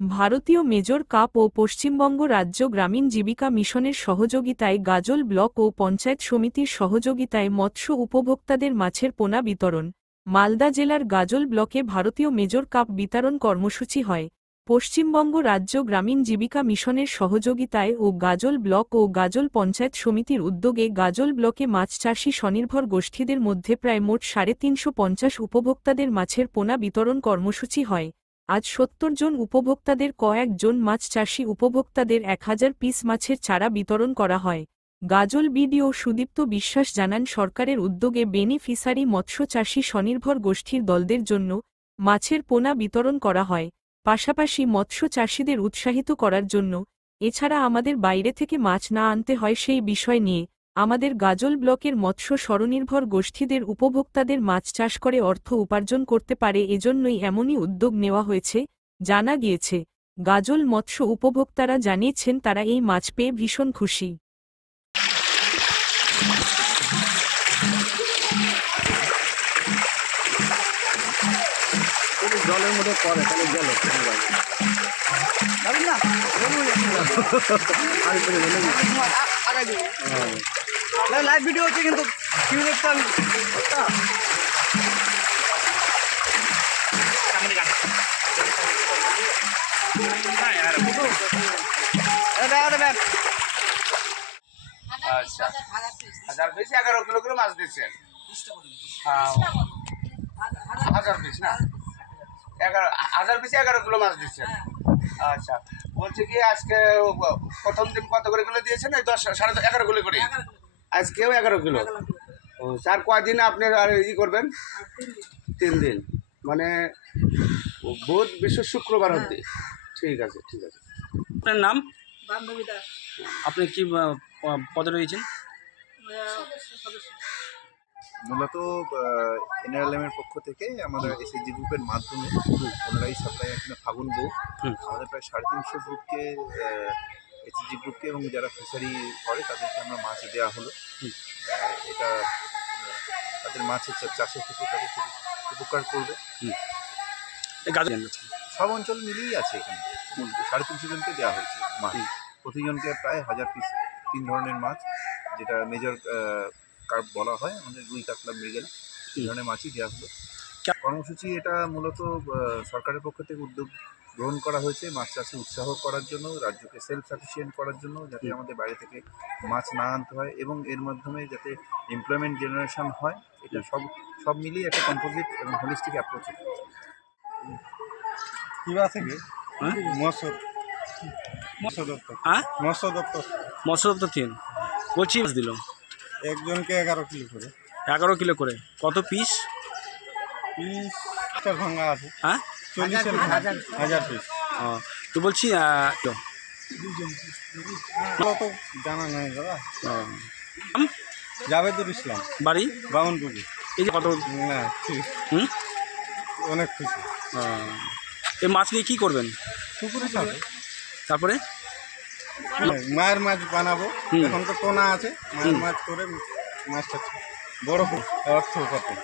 ভারতীয় major cup ও পশ্চিমবঙ্গ রাজ্য গ্রামীণ জীবিকা মিশনের সহযোগিতায় গাজল ব্লক ও পঞ্চায়েত সমিতির সহযোগিতায় মৎস্য উপভোক্তাদের মাছের পোনা বিতরণ। মালদা জেলার গাজল ব্লকে ভারতীয় মেজর কাপ বিতরণ কর্মসূচি হয়। পশ্চিমবঙ্গ রাজ্য গ্রামীণ জীবিকা মিশনের সহযোগিতায় ও গাজল ব্লক ও গাজল পঞ্চায়েত সমিতির উদ্যোগে গাজল ব্লকে মাছ চাষী স্বনির্ভর গোষ্ঠীদের মধ্যে প্রায় মোট 350 উপভোক্তাদের মাছের পোনা বিতরণ কর্মসূচি হয়। আজ 70 জন উপভোক্তাদের কয়েকজন মাছ চাষী উপভোক্তাদের 1000 পিস মাছের চারা বিতরণ করা হয়। গাজল বিডিও সুদীপ্ত বিশ্বাস জানান, সরকারের উদ্যোগে বেনিফিসারি মৎস্য চাষী স্বনির্ভর গোষ্ঠীর দলদের জন্য মাছের পোনা বিতরণ করা হয়। পাশাপাশি মৎস্য চাষীদের উৎসাহিত করার জন্য এছাড়া আমাদের বাইরে থেকে মাছ না আনতে হয় সেই বিষয় নিয়ে আমাদের গাজল ব্লকের মৎস্য স্বনির্ভর গোষ্ঠীদের উপভোক্তাদের মাছ চাষ করে অর্থ উপার্জন করতে পারে, এজন্যই এমনই উদ্যোগ নেওয়া হয়েছে জানা গিয়েছে। গাজল মৎস্য উপভোক্তারা জানিয়েছেন তারা এই মাছ পেয়ে ভীষণ খুশি। জলের মধ্যে পড়ে তাহলে গেল লাইভ ভিডিও হচ্ছে কিন্তু আচ্ছা 1000 পিস 11 কিলো করে মাছ দিচ্ছেন। 1000 পিস না 1000 পিস 11 কিলো মাছ দিচ্ছেন। আচ্ছা, বলছি কি আজকে প্রথম দিন কত করে কিলো দিয়েছেন? 11 কিলো করে। আজকেও 11 কিলো। ও স্যার, কয়দিন আপনি আর করবেন? 3 দিন, মানে বুধ বৃহস্পতি শুক্রবার অবধি। ঠিক আছে, ঠিক আছে। আপনার নাম? আপনি কি পদে রয়েছেন? মূলত এনআরএলএমের পক্ষ থেকে আমাদের এসএইচজি গ্রুপের মাধ্যমে ওনারাই সাপ্লাই এখানে ফাগুন বউ আমাদের প্রায় 350 গ্রুপকে এসএইচজি গ্রুপকে এবং যারা ফিশারি করে তাদেরকে আমরা মাছ দেওয়া হলো। এটা তাদের মাছের চাষের ক্ষেত্রে তাদের খুব উপকার করবে। সব অঞ্চল মিলিয়েই আছে এখানে 350 জনকে দেওয়া হয়েছে মাছ। প্রতিজনকে প্রায় 1000 পিস 3 ধরনের মাছ, যেটা মেজর কার্প বলা হয়, আমাদের রুই কাতলা মৃগেল, এই ধরনের মাছই দেওয়া হলো। কর্মসূচি এটা মূলত সরকারের পক্ষ থেকে উদ্যোগ গ্রহণ করা হয়েছে মাছ চাষে উৎসাহ করার জন্য, রাজ্যকে সেলফ সাফিসিয়েন্ট করার জন্য, যাতে আমাদের বাইরে থেকে মাছ না আনতে হয় এবং এর মাধ্যমে যাতে এমপ্লয়মেন্ট জেনারেশন হয়। এটা সব মিলিয়ে একটা কম্পোজিট এবং হোলিস্টিক অ্যাপ্রোচ। কিবা থেকে মৎস্য দপ্তর তিন বলছি দিল একজনকে 11 কিলো করে। 11 কিলো করে কত পিস? পিস ভাঙা আছে। হ্যাঁ, 1000 পিস। তো বলছি তো জানা নাই দাদা। জাভেদুল ইসলাম, বাড়ি বামনপুরি। এই যে কত না ঠিক অনেক খুশি। এই মাছ নিয়ে কী করবেন? পুকুরে খাবো, তারপরে মায়ের মাছ বানাবো। এখন তো টোনা আছে, মায়ের মাছ করে মাছটা বড় অর্থ উপার্জন।